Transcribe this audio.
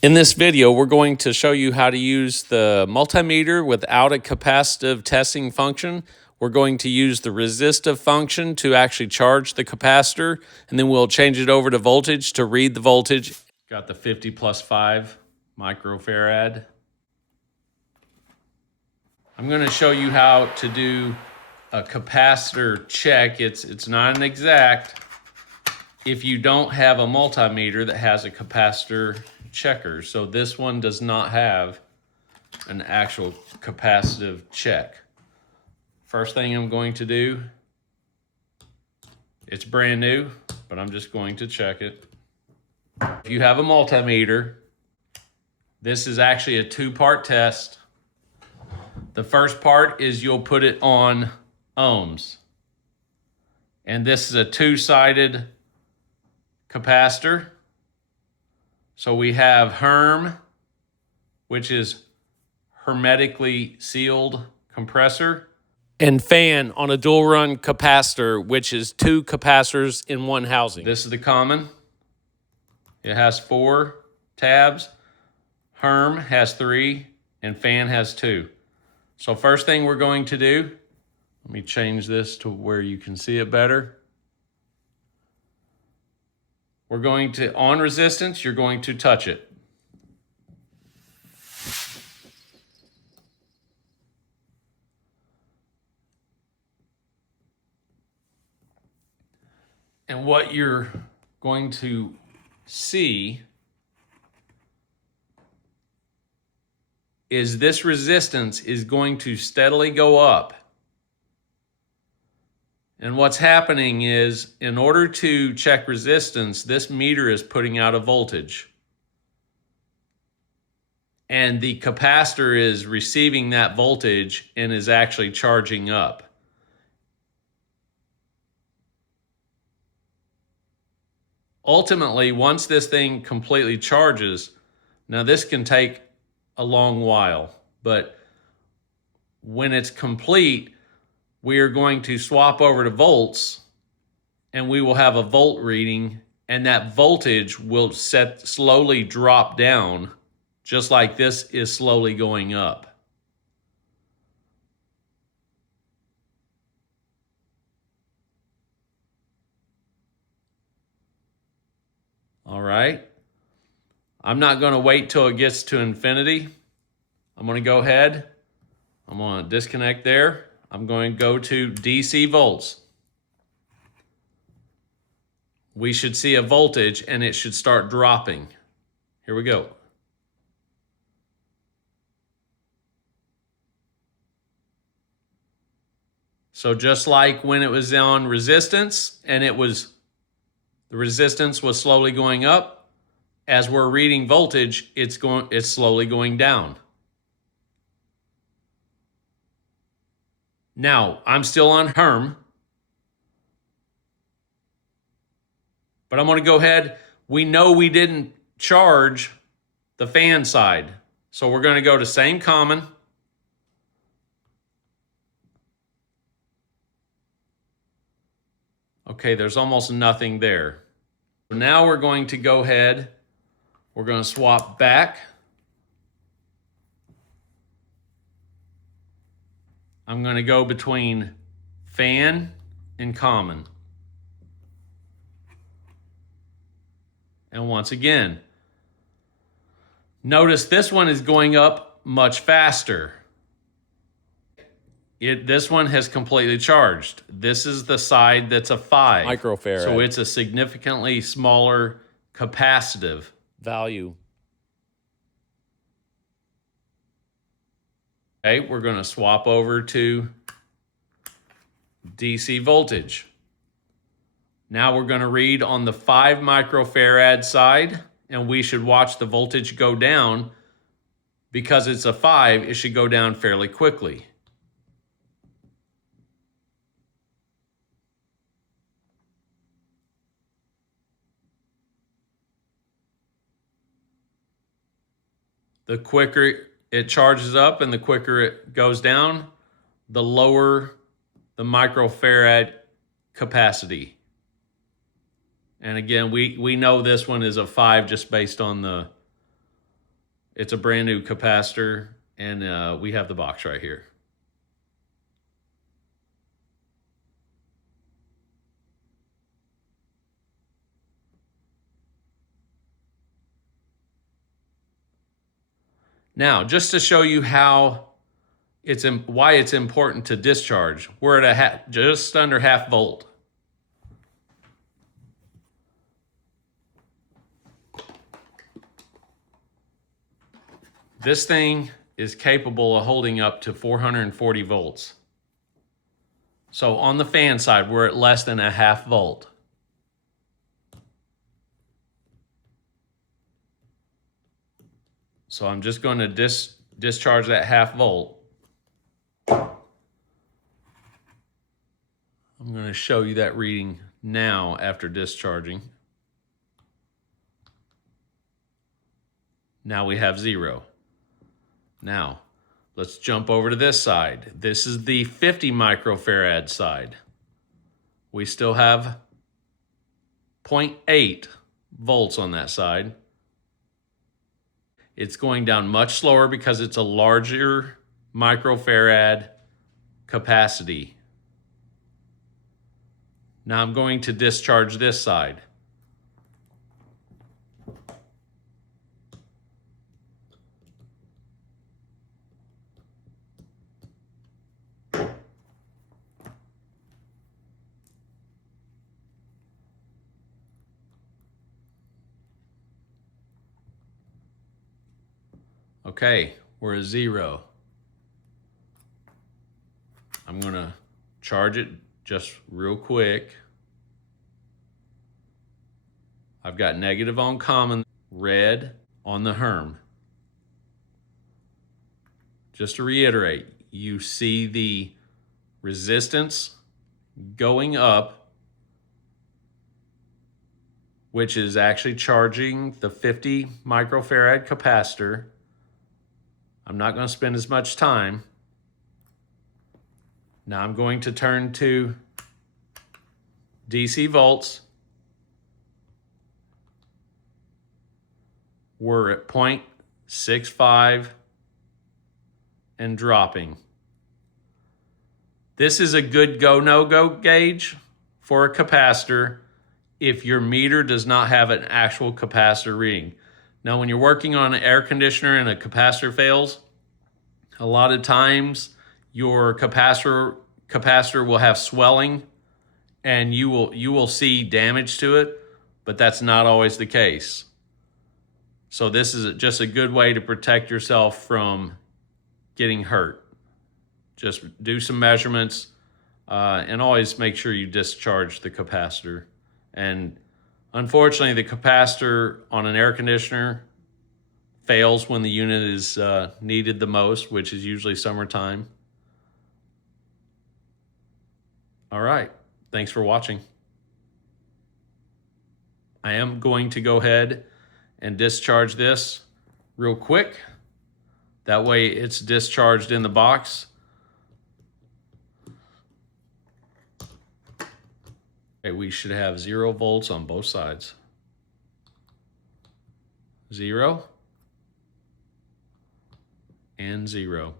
In this video, we're going to show you how to use the multimeter without a capacitive testing function. We're going to use the resistive function to actually charge the capacitor, and then we'll change it over to voltage to read the voltage. Got the 50 plus 5 microfarad. I'm going to show you how to do a capacitor check. It's not an exact if you don't have a multimeter that has a capacitor checker. So this one does not have an actual capacitive check. First thing I'm going to do, it's brand new, but I'm just going to check it. If you have a multimeter, this is actually a two-part test. The first part is you'll put it on ohms. And this is a two-sided capacitor. So we have Herm, which is hermetically sealed compressor, and fan on a dual run capacitor, which is two capacitors in one housing. This is the common. It has 4 tabs. Herm has 3 and fan has 2. So first thing we're going to do, let me change this to where you can see it better. We're going to, on resistance, you're going to touch it. And what you're going to see is this resistance is going to steadily go up. And what's happening is, in order to check resistance, this meter is putting out a voltage. And the capacitor is receiving that voltage and is actually charging up. Ultimately, once this thing completely charges, now this can take a long while, but when it's complete, we are going to swap over to volts, and we will have a volt reading, and that voltage will slowly drop down, just like this is slowly going up. All right. I'm not going to wait till it gets to infinity. I'm going to go ahead. I'm going to disconnect there. I'm going to go to DC volts. We should see a voltage and it should start dropping. Here we go. So just like when it was on resistance and the resistance was slowly going up, as we're reading voltage, it's slowly going down. Now, I'm still on Herm, but I'm going to go ahead. We know we didn't charge the fan side, so we're going to go to same common. Okay, there's almost nothing there. Now we're going to go ahead. We're going to swap back. I'm going to go between fan and common. And once again, notice this one is going up much faster. This one has completely charged. This is the side that's a 5 Microfarad. So it's a significantly smaller capacitive value. Okay, we're going to swap over to DC voltage. Now we're going to read on the 5 microfarad side, and we should watch the voltage go down. Because it's a 5, it should go down fairly quickly. The quicker it charges up and the quicker it goes down, the lower the microfarad capacity. And again, we know this one is a 5 just based on the It's a brand new capacitor, and we have the box right here. Now, just to show you how why it's important to discharge, we're at just under half volt. This thing is capable of holding up to 440 volts. So on the fan side, we're at less than a half volt. So I'm just going to discharge that half volt. I'm going to show you that reading now after discharging. Now we have 0. Now, let's jump over to this side. This is the 50 microfarad side. We still have 0.8 volts on that side. It's going down much slower because it's a larger microfarad capacity. Now I'm going to discharge this side. Okay, we're at 0. I'm going to charge it just real quick. I've got negative on common, red on the Herm. Just to reiterate, you see the resistance going up, which is actually charging the 50 microfarad capacitor. I'm not going to spend as much time. Now I'm going to turn to DC volts. We're at 0.65 and dropping. This is a good go, no-go gauge for a capacitor if your meter does not have an actual capacitor reading. Now, when you're working on an air conditioner and a capacitor fails, a lot of times your capacitor will have swelling and you will see damage to it, but that's not always the case. So this is just a good way to protect yourself from getting hurt. Just do some measurements and always make sure you discharge the capacitor. And unfortunately, the capacitor on an air conditioner fails when the unit is needed the most, which is usually summertime. All right, thanks for watching. I am going to go ahead and discharge this real quick. That way it's discharged in the box. Okay, we should have 0 volts on both sides. 0 and 0.